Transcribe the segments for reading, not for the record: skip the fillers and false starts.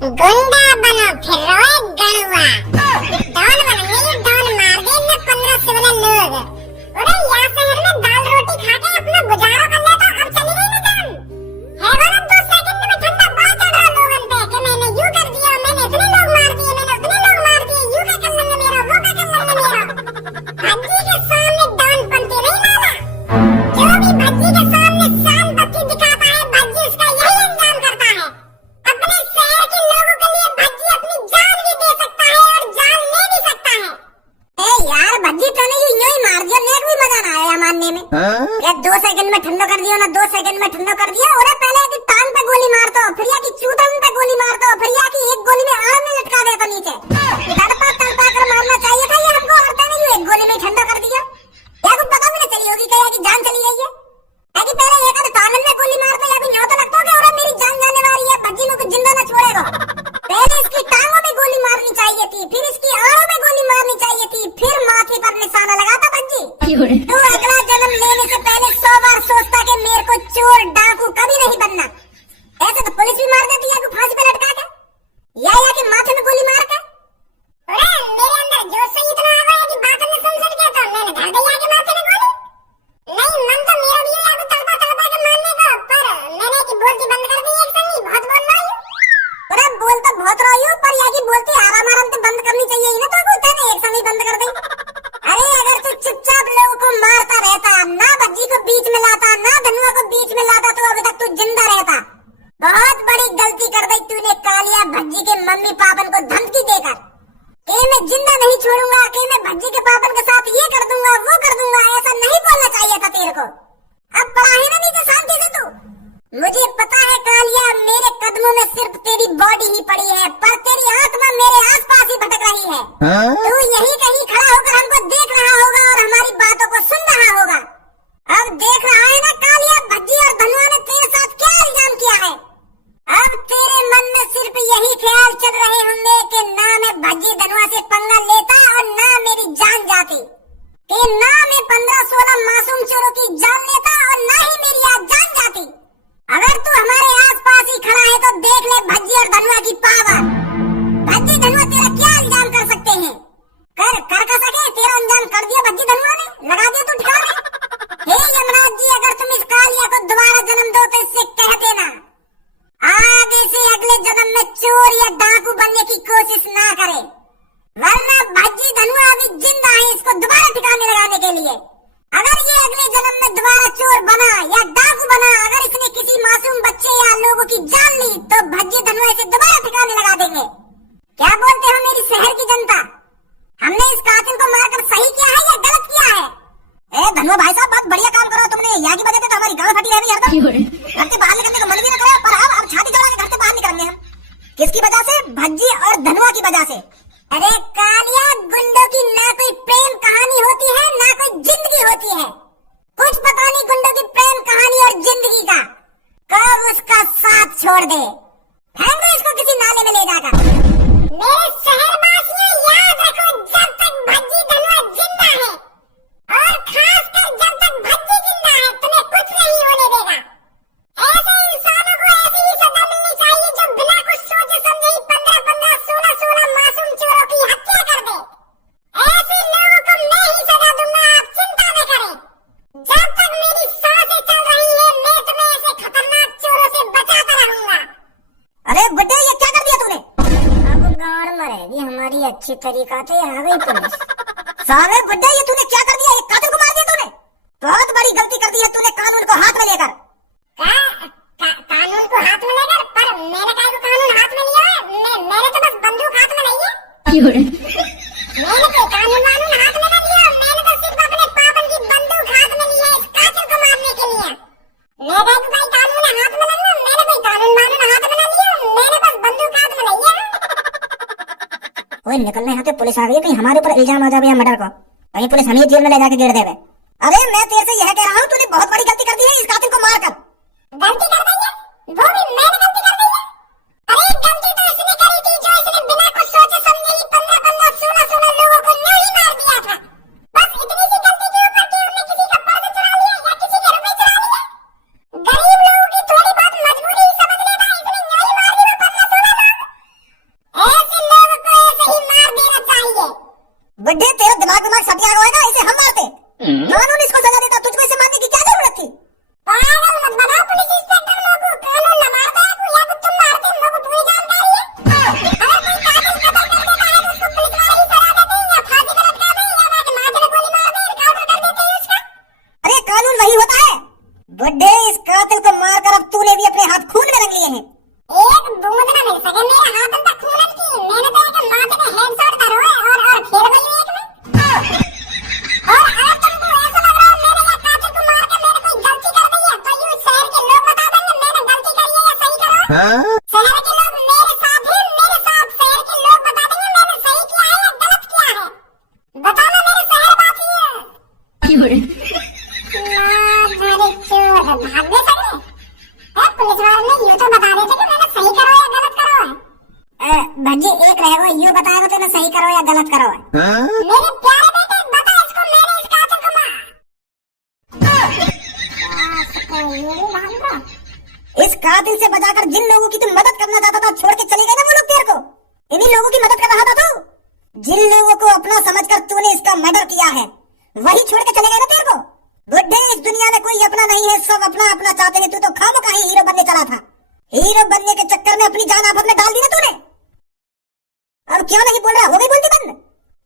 गुंडा बनो फिर रोए गणुआ। डॉन बनेंगे ये डॉन मार गए न 15 सिविलियन लोग। अरे यहाँ शहर में दाल रोटी खा के अपना गुजारा कर लेता, अब चली गई ना जान। है वो ना 2 सेकंड में ठंडा बहुत चढ़ रहा लोगन पे कि मैंने यूं कर दिया, मैंने इतने लोग मार दिए, मैंने उतने लोग मार दिए, यूं क्या कर लेंगे मेरा, वो क्या कर लेंगे मेरा। भज्जी के सामने डॉन बनती नहीं लाला। जो भी भज्जी के सामने शान बत्ती दिखाता है, भज्जी उसका यही अंजाम करता है। अपने शहर के लोगों के लिए भज्जी अपनी जान भी दे सकता है और जान ले भी सकता है। ए यार भज्जी तो नहीं यूं ही मार दिया, मेरे को भी मजा ना आया मारने में। ये 2 सेकंड में ठंडा कर दिया ना, 2 सेकंड में ठंडा कर दिया। और पहले की टांग पे गोली मार दो, फिर या की चूतन पे गोली मार दो, फिर या की एक गोली में आर्म में लटका देता नीचे। तड़पा तड़पा कर मारना चाहिए था, ये हमको हरता नहीं, एक गोली में ठंडा कर दिया। या को पता भी नहीं चली होगी क्या की जान चली गई है। कि पहले एक आध कानन में गोली मार दो, या भी न्यों तो लगता है और मेरी जान जाने वाली है, भज्जी को जिंदा न छोड़ेगा। पहले इसकी टांगों में गोली मारनी चाहिए थी, फिर इसकी आड़ों में गोली मारनी चाहिए थी, फिर माथे पर निशाना लगाता भज्जी। तू अगला जन्म लेने से पहले 100 बार सोचता कि मेरे को चोर डाकू कभी नहीं बनना। ऐसे तो पुलिस भी मार देती है, फांसी पे लटका के या कि माथे में गोली मार के। अरे मेरे अंदर जोश से इतना आ गया कि बात ने सुन के तो मैंने धर दिया कि माथे में गोली। नहीं मन तो मेरा भी है तड़पा तड़पा के मारने का, पर मैंने की बोलती बंद कर दी एक संगी, बहुत बोल रही हूं। अरे बोल तो बहुत रही हूं, पर या की बोलती आराम आराम से बंद करनी चाहिए ना, तो बोलता है एक संगी बंद कर दे। अरे अगर तू चुपचाप लोगों को मारता रहता, ना भज्जी को बीच में लाता, ना धनुआ को बीच में लाता, तो अभी तक तू जिंदा रहता। बहुत बड़ी गलती कर दी तूने कालिया, भज्जी के मम्मी पापन को धमकी देकर कि मैं जिंदा नहीं छोड़ूंगा, कि मैं भज्जी के पापन के साथ ये कर दूंगा, वो कर दूंगा। ऐसा नहीं बोलना चाहिए था तेरे को। अब पड़ा है ना नीचे शांति से तू। मुझे पता है कालिया, मेरे कदमों में सिर्फ तेरी बॉडी ही पड़ी है, पर तेरी आत्मा मेरे आसपास ही भटक रही है। तू यही कहीं खड़ा होकर हमको देख रहा होगा और हमारी बातों को सुन रहा होगा। अब देख रहा है ना कालिया, भज्जी और धनुआ ने तेरे साथ क्या इल्जाम किया है। अब तेरे मन में सिर्फ यही ख्याल चल रहे होंगे कि ना मैं भज्जी धनुआ से पंगा लेता और ना मेरी जान जाती, कि ना मैं 15-16 मासूम चोरों की जान लेता और ना ही मेरी आज जान जाती। अगर तू हमारे आसपास ही खड़ा है तो देख ले भज्जी और धनुआ की पावर। भज्जी धनुआ तेरा क्या इल्जाम कर सकते हैं, कर सके। तेरा अंजाम कर दिया भज्जी धनुआ ने, लगा दिया तू ठिकाने। हे यमराज जी, अगर तुम इस कालिया को दोबारा जन्म दो तो इससे कह देना आगे से अगले जन्म में चोर या डाकू बनने की कोशिश ना करे, वरना भज्जी धनुआ अभी जिंदा है इसको दोबारा ठिकाने लगाने के लिए। अगर ये अगले जन्म में दोबारा चोर बना या डाकू बना, अगर इसने किसी मासूम बच्चे या लोगों की जान ली, तो भज्जी धनुआ इसे दोबारा ठिकाने लगा देंगे। क्या बोलते हो मेरी शहर की जनता, हमने इस कातिल को मारकर सही किया है या गलत किया है। ए धनुआ भाई साहब, बहुत बढ़िया काम करो तुमने। यहाँ की वजह से तो हमारी गांव फटी रह गई हरदम, घर से बाहर निकलने का मन भी न करे, पर अब छाती चढ़ा के घर से बाहर निकलेंगे हम। किसकी वजह से, भज्जी और धनुआ की वजह से। अरे कालिया, गुंडों की ना कोई प्रेम कहानी होती है ना कोई जिंदगी होती है। कुछ पता नहीं गुंडों की प्रेम कहानी और जिंदगी का, कब उसका साथ छोड़ दे। फेंक दो इसको किसी नाले में ले जाकर। मेरे शहरवासियों याद रखो, जब तक भज्जी धनुआ जिंदा है और खासकर जब तक भज्जी जिंदा है, तुम्हें कुछ नहीं होने देगा। ऐसे इंसानों को ऐसी ही सजा मिलनी चाहिए जो बिना कुछ सोचे समझे ही 15-15, 16-16 मासूम चोरों की हत्या कर दे। ऐसे लोगों को मैं ही सजा दूंगा, आप चिंता न करें। जब तक मेरी सांसें चल रही है, मैं तुम्हें ऐसे खतरनाक चोरों से बचाता रहूंगा। अरे बुड्ढे, ये क्या कर दिया तूने। अब गाड़ मरेगी हमारी अच्छी तरीका से, आ गई पुलिस। साले बुड्ढे, ये तूने क्या कर दिया, एक कातिल को मार दिया तूने। बहुत बड़ी गलती कर दी है तूने कानून को हाथ में लेकर। कानून को हाथ में लेकर, पर मैंने काहे को कानून हाथ में लिया है। मैंने तो बस बंदूक हाथ में ली है। मैंने कोई कानून वानून हाथ में नहीं लिया, मैंने तो सिर्फ अपने पापन की बंदूक हाथ में ली है इस कातिल को मारने के लिए। मैं कहे कोई कानून हाथ में नहीं लिया, मैंने कोई कानून वानून हाथ में नहीं लिया, मैंने बस बंदूक हाथ में ली है। ओए निकलने यहाँ से, पुलिस आ गई, कहीं हमारे ऊपर इल्जाम आ जाए मर्डर का, कहीं पुलिस हमें जेल में ले जाके गिर देवे। अरे मैं तेरे से यह कह रहा हूँ, तूने बहुत बड़ी गलती कर दी है इस कातिल को मारकर। गलती कर दी है, वो भी मैंने गलती कर दी है। अरे गलती तो इसने करी थी जो इसने बिना कुछ सोचे समझे ही 15-15, 16-16 लोगों को यूं ही मार दिया था। बस इतनी सी गलती के ऊपर कि हमने किसी का पर्स चुरा लिया या किसी के रुपए चुरा लिए। गरीब लोगों की थोड़ी बहुत मजबूरी समझ लेता, इसने यूं ही मार दिया 15-16 लोग। शहर के लोग मेरे साथ हैं, मेरे साथ शहर के लोग बता देंगे मैंने सही किया है या गलत किया है। बताना मेरे शहरवासियों। भागने सके पुलिस वाले ने यूं तो बता देते कि मैंने सही करो या गलत करो है। भज्जी एक रहेगा यूं बताएगा तो सही करो या गलत करो है। मेरे प्यारे बेटे बता इसको मैंने इस कातिल को मारा। इस कातिल से बचाकर जिन लोगों की तुम मदद करना चाहता था छोड़ के चले गए ना वो लोग तेरे को, इन्हीं लोगों की मदद कर रहा था तू। जिन लोगों को अपना समझकर तूने इसका मर्डर किया है वही छोड़ के चले गए ना तेरे को। बुड्ढे इस दुनिया में कोई अपना नहीं है, सब अपना अपना चाहते हैं। तू तो खामखा ही हीरो बनने चला था, हीरो बनने के चक्कर में अपनी जान आफत में डाल दी ना तूने। अब क्यों नहीं बोल रहा, हो गई बोलती बंद।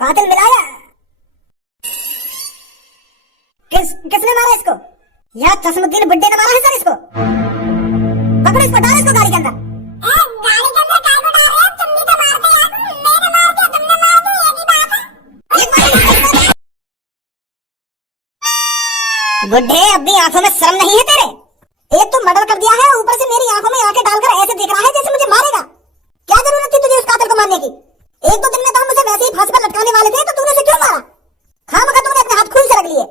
कातिल मिलाया किसने मारा इसको? या चश्मुद्दीन बुड्ढे ने मारा है सर इसको। पकड़ो इसको, डालो इसको गाड़ी के अंदर। गाड़ी के अंदर काय को डाल रहे हो? तुम भी तो मारते यार, मैंने मार दिया तुमने मार दिया, ये भी बात है। बुड्ढे अब भी आंखों में शर्म नहीं है तेरे? एक तो मर्डर कर दिया है, ऊपर से मेरी आंखों में आंखें डालकर ऐसे देख रहा है जैसे मुझे मारेगा। क्या जरूरत थी तुझे इस कातिल को मारने की? एक दो दिन में तो हम उसे वैसे ही फांसी पर लटकाने वाले थे, तो तूने उसे क्यों मारा? खामखा तुमने अपने हाथ खून से रख लिए।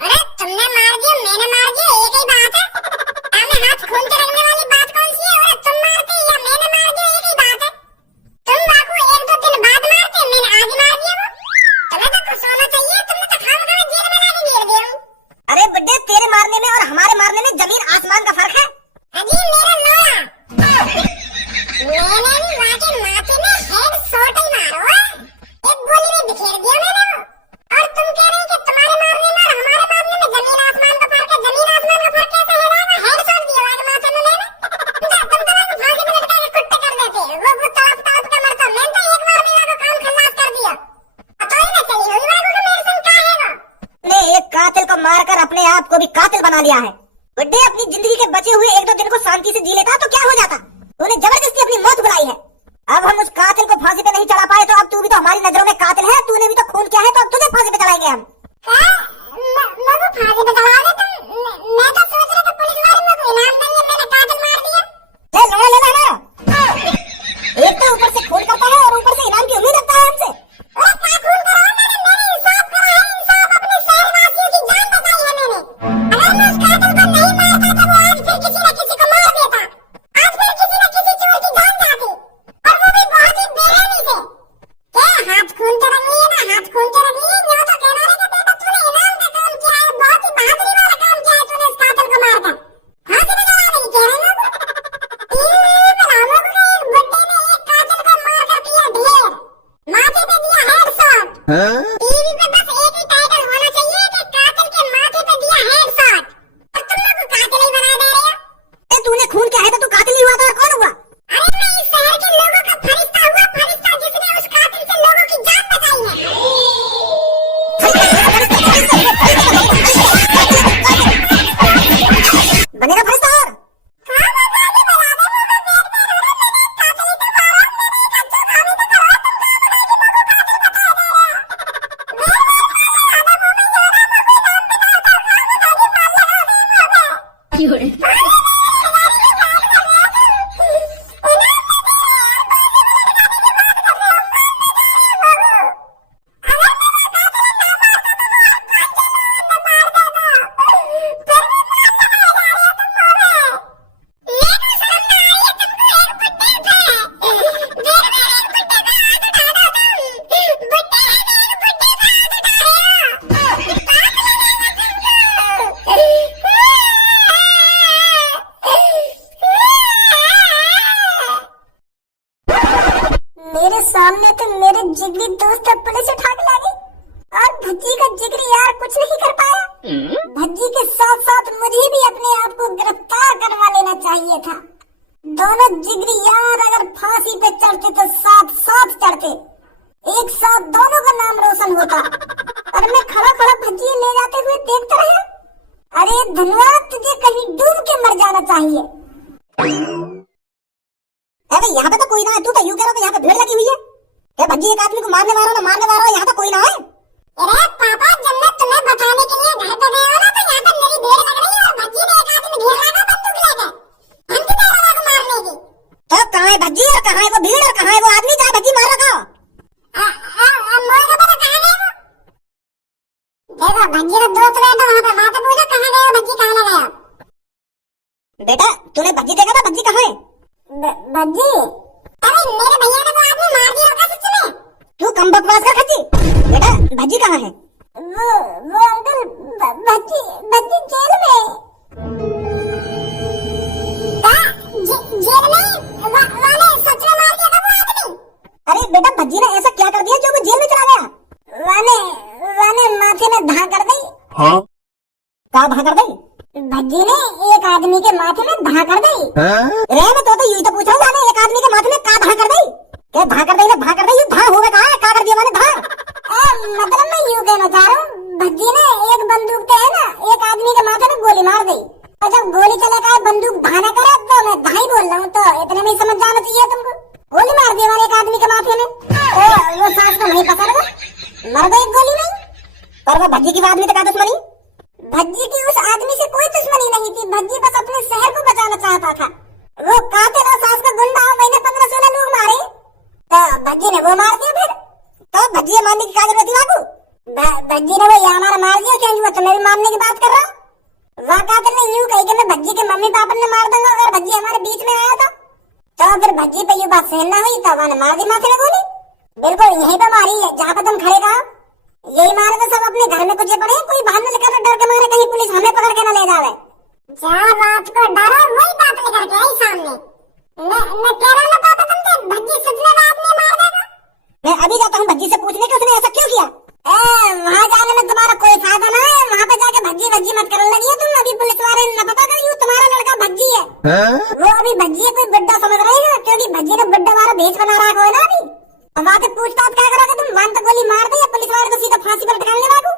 अरे तुमने मार दिया मैंने मार दिया एक ही बात है। हमें हाथ खून से रखने वाली बात कौन सी है? तुम मारते या मैंने मार दिया एक ही बात है। तुम बाबू एक दो दिन बाद मारते, मैंने आज मार दिया वो। तुम्हें तो कुछ होना चाहिए, तुमने तो खामखा जेल में डाल दिया दिया। अरे बुड्ढे तेरे मारने में और हमारे मारने में जमीन आसमान का फर्क है। अजी मेरा लोया मैंने भी वहाँ के माथे में हेड शॉट ही मारा हुआ, एक गोली में बिखेर दिया मैंने वो। और तुम कह रहे हो कि तुम्हारे मारने में और हमारे मारने में जमीन आसमान का फर्क है। जमीन आसमान का फर्क कैसे है? हेड शॉट दिया हुआ माथे में मैंने। तुम तो फांसी पे लटका के कुत्ते कर देते, वो तड़प तड़प के मरता। मैंने तो एक बार में काम खल्लास कर दिया। पता ही ना चली हुई बाबू को मेरे संग क्या है वो। ने एक कातिल को मारकर अपने आप को भी कातिल बना लिया है। बुड्ढे अपनी जिंदगी के बचे हुए एक दो दिन को शांति से जी लेता तो क्या हो जाता? तूने जबरदस्ती अपनी मौत बुलाई है। अब हम उस कातिल को फांसी पे नहीं चढ़ा पाए तो अब तू भी तो हमारी नजरों में कातिल है। तूने भी तो खून किया है, तो अब तुझे फांसी पे चढ़ाएंगे हम। मैं फांसी पे चढ़ाओगे तुम? मैं तो सोच रहा था पुलिस वाले मेरे को इनाम देंगे, मैंने कातिल मार दिया। ले लो एक तो ऊपर से खून करता है और ऊपर से इनाम की उम्मीद रखता है हमसे। अरे क्या खून करा है? मैंने इंसाफ करा है, इंसाफ अपने शहरवासियों की जान बचाई है मैंने। अगर मैं उस कातिल को नहीं मारता तो वो आज फिर किसी न किसी को मार देता। आज फिर किसी न किसी चोर की जान जाती, और वो भी बहुत ही बेरहमी से। क्या हाथ खून के रंग लिए ना, हाथ खून के रंग लिए। यूं तो कहना है कि बेटा तूने इनाम का काम किया है, बहुत ही बहादुरी वाला काम किया है तूने इस कातिल को मारकर। फांसी पे चढ़ाने की कह रहे हो? 3 महीने में एक बुड्ढे ने एक कातिल को मारकर किया ढेर, माथे पे दिया हेडशॉट। टीवी पे बस एक ही टाइटल होना चाहिए कि कातिल के माथे पे दिया हेडशॉट, और तुम लोग को कातिल ही बना दे रहे हो। ए तूने खून किया है तो तू कातिल ही हुआ था, और कौन हुआ? अरे मैं इस शहर के लोगों का फरिश्ता हुआ, फरिश्ता जिसने उस कातिल से लोगों की जान बचाई है। बनेगा फरिश्ता और मेरे सामने तो मेरे जिगरी दोस्त पुलिस उठा के ला गई, और भज्जी का जिगरी यार कुछ नहीं कर पाया। भज्जी के साथ साथ मुझे भी अपने आप को गिरफ्तार करवा लेना चाहिए था। दोनों जिगरी यार अगर फांसी पे चढ़ते तो साथ साथ चढ़ते, एक साथ दोनों का नाम रोशन होता। और मैं खड़ा खड़ा भज्जी ले जाते हुए देखता रहा। अरे धन्यवाद, तुझे कहीं डूब के मर जाना चाहिए। अरे यहाँ पे तो कोई ना है, तू तो यूं कह रहा है यहाँ पे भीड़ लगी हुई है। क्या भज्जी एक आदमी को मारने वाला ना मारने वाला, यहाँ तो कोई ना है। अरे पापा जब मैं तुम्हें बताने के लिए घर पे गया ना तो यहाँ पे मेरी भीड़ लग रही है, और भज्जी ने एक आदमी घेर लगा बंदूक लेके, धमकी दे रहा है मारने की। भज्जी और कहाँ है वो भीड़ और कहाँ है वो आदमी जहाँ भज्जी मार रखा हो? देखो भज्जी का दोस्त बैठा वहाँ पे, वहाँ पे पूछो कहाँ गए हो भज्जी, कहाँ लगे हो? बेटा तूने भज्जी देखा था? भज्जी कहाँ है? भज्जी अरे मेरे भैया ने वो आदमी मार दिया होगा सच में। तू कम बकवास कर खच्ची। बेटा भज्जी कहाँ है? वो अंकल भज्जी भज्जी जेल में। जेल में वाले सच में मार दिया था वो आदमी। अरे बेटा भज्जी ने ऐसा क्या कर दिया जो वो जेल में चला गया? वाने माथे में धा कर दी। हाँ? कहाँ धा कर दी? भज्जी ने एक आदमी के माथे में धा कर दी। रे मैं तो यूं तो पूछ रहा हूँ, मैंने एक आदमी के माथे में का धा कर दी? क्या धा कर दी ना धा कर दी? धा होगा कहाँ है? का कर दिया मैंने धा? मतलब मैं यूं कहना चाह रहा हूँ, भज्जी ने एक बंदूक से है ना एक आदमी के माथे में गोली मार दी, और जब गोली चले का बंदूक धाना करे तो मैं धा ही बोल रहा हूँ, तो इतने में समझ जाना चाहिए तुमको। गोली मार दी मैंने एक आदमी के माथे में। वो सांस को नहीं पकड़ गया, मर गई गोली में। पर वो भज्जी की आदमी तो का दुश्मनी? भज्जी की उस आदमी से कोई दुश्मनी नहीं थी, भज्जी बस अपने शहर को बचाना चाहता था। वो कातिल और सास का गुंडा मैंने 15-16 लोग मारे, तो भज्जी ने वो मार दिया। फिर तो भज्जी मारने की क्या जरूरत थी बाबू? भज्जी ने वो ये हमारा मार दिया, क्या हुआ? तुम्हें भी मारने की बात कर रहा हूँ। वह कातिल ने यूं कही कि मैं भज्जी के मम्मी पापा ने मार दूंगा अगर भज्जी हमारे बीच में आया तो फिर भज्जी पे ये बात सहन न हुई, तो वह मार दी माथे में गोली। बिल्कुल यहीं पे मारी है जहाँ पे तुम खड़े कहा। यही मारे तो सब अपने घर में कुछ पड़े, कोई बाहर न लेकर डर के मारे कहीं पुलिस हमें पकड़ के न ले जावे। जहाँ बात को डरो वही बात लेकर के आई सामने। मैं कह रहा हूँ पापा तुमसे भज्जी सच में आदमी मार देगा। मैं अभी जाता हूँ भज्जी से पूछने के उसने ऐसा क्यों किया। वहाँ जाने में तुम्हारा कोई फायदा ना है, वहाँ पे जाके भज्जी भज्जी मत करने लगी है तुम। अभी पुलिस वाले न पता कर यूँ तुम्हारा लड़का भज्जी है। वो अभी भज्जी कोई बुड्ढा समझ रहे हैं, क्योंकि भज्जी ने बुड्ढा वाला भेष बना रखा है ना अभी। अब वहाँ से पूछताछ क्या करोगे तुम? वहाँ तो गोली मार दी, पुलिस वाले तो सीधा फांसी पर टकाएंगे बाबू।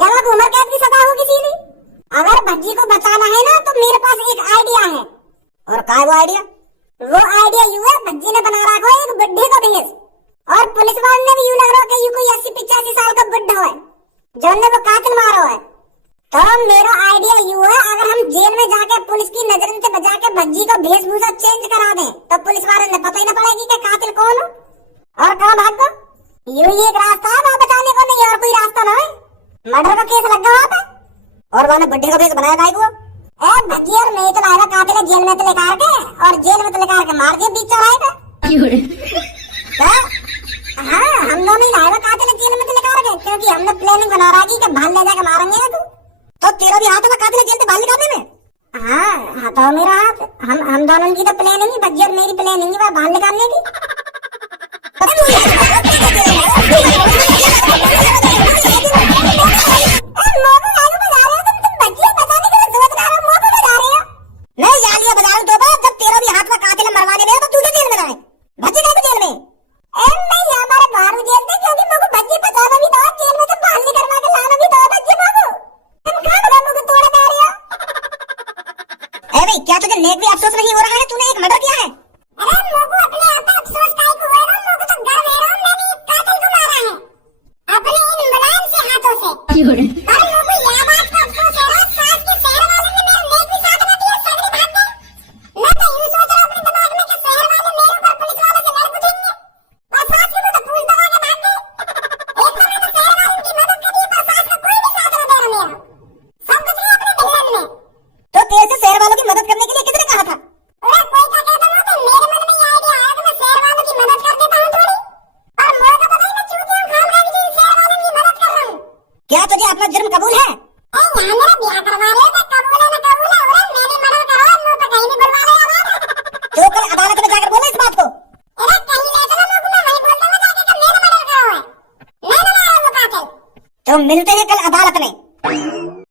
क्या बाबू उम्र कैद की सजा होगी सीधी। अगर भज्जी को बचाना है ना तो मेरे पास एक आइडिया है। और क्या है वो आइडिया? वो आइडिया यूँ है, भज्जी ने बना रखा है एक बुड्ढे का भेष, और पुलिस वाले ने भी यूँ लग रहा है कि यूँ कोई 80-85 साल का बुड्ढा है जो ने वो कातिल मारा है। तो मेरा आइडिया यूँ है, अगर हम जेल में जाके पुलिस की नजर से बचा के भज्जी का वेशभूषा चेंज करा दें तो पुलिस वाले ने पता ही न पड़ेगी कि कातिल कौन हो और कहाँ भाग गो। यूँ ही एक रास्ता है वहाँ बचाने को, नहीं और कोई रास्ता ना है। मर्डर का केस लग गया वहाँ पे, और वहाँ बुड्ढे का भेष बनाया गाय को। भज्जी और मैं तो लाएगा कातिल जेल में तो लेकर के, और जेल में तो लेकर के मार दिया बीच चौराहे पे। हाँ हम दोनों ही लाएगा कातिल जेल में तो लेकर के, क्योंकि हमने प्लानिंग बना रखी कि भाल ले जाके मारेंगे ना तू। तो तेरा भी हाथ है कातिल जेल से बाहर निकालने में? हाँ हटाओ मेरा हाथ। हम दोनों की तो प्लानिंग ही, भज्जी और मेरी प्लानिंग ही बाहर निकालने की। नहीं यार ये बजा तो जब तेरा भी हाथ में कातिल मरवाने में तो तू जेल में रहे, भज्जी का जेल में। नहीं हमारे बाहर जेल थे, क्योंकि मुझे भज्जी बचाना भी था, जेल में से बाहर निकलवा के लाना भी था भज्जी को। तुम कहाँ बड़ा मुझे तोड़े दे रहे हो? भाई क्या तुझे नेक भी अफसोस नहीं हो रहा है? तूने एक मर्डर किया है। अरे मुझे अपने आप पे अफसोस काहे को हो रहा है? मुझे तो गर्व है रहा, मैंने एक कातिल को मारा है अपने इन मुलायम से हाथों से। और मुझे यह बात का अफसोस है रहा, सास के शहर वालों ने मेरा नेक भी साथ न दिया, सगड़े भाग गए। मैं तो यूँ सोच रहा हूँ अपने दिमाग में कि शहर वाले मेरे ऊपर पुलिस वालों से लड़ उठेंगे, और सास की तो पूछ दबा के भाग गए। एक समय तो शहर वालों की मदद करी, पर सास का कोई भी साथ न दे रहा मेरा, सब कुछ अपने ढिल्लन में। तो तेरे से शहर वालों की मदद करने के लिए किसने कहा था? कोई क्या कहता ना, तो मेरे मन में ये आइडिया आया कि मैं शहर वालों की मदद कर देता हूँ थोड़ी, और मुझे तो पता ही मैं चूतिया हूँ, खाम खा के शहर वालों की मदद कर रहा हूँ। क्या तुझे अपना जुर्म कबूल है? यहाँ मेरा ब्याह करवा रहे थे, कबूल है ना कबूल है, और मैंने मर्डर करा, मुझे तो कहीं भी बुलवा रहे हो। तो कल अदालत में जाकर बोले इस बात को। अरे कहीं ले चलो, मैं वही बोल दूंगा जाके कि मैंने मर्डर करा है, मैंने मारा वो कातिल। तो मिलते हैं कल अदालत में।